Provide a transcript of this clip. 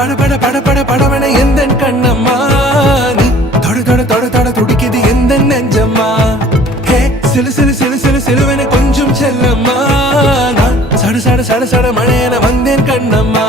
பட பட பட பட படவன எந்த கண்ணம்மா நீ தொட தொட தொட தொட துடிக்குது எந்த நெஞ்சம்மா ஹே சிலு சிலு சிலு சிலு சிலுவன கொஞ்சம் செல்லம்மா நான் சட சட சட சட மழையன வந்தேன் கண்ணம்மா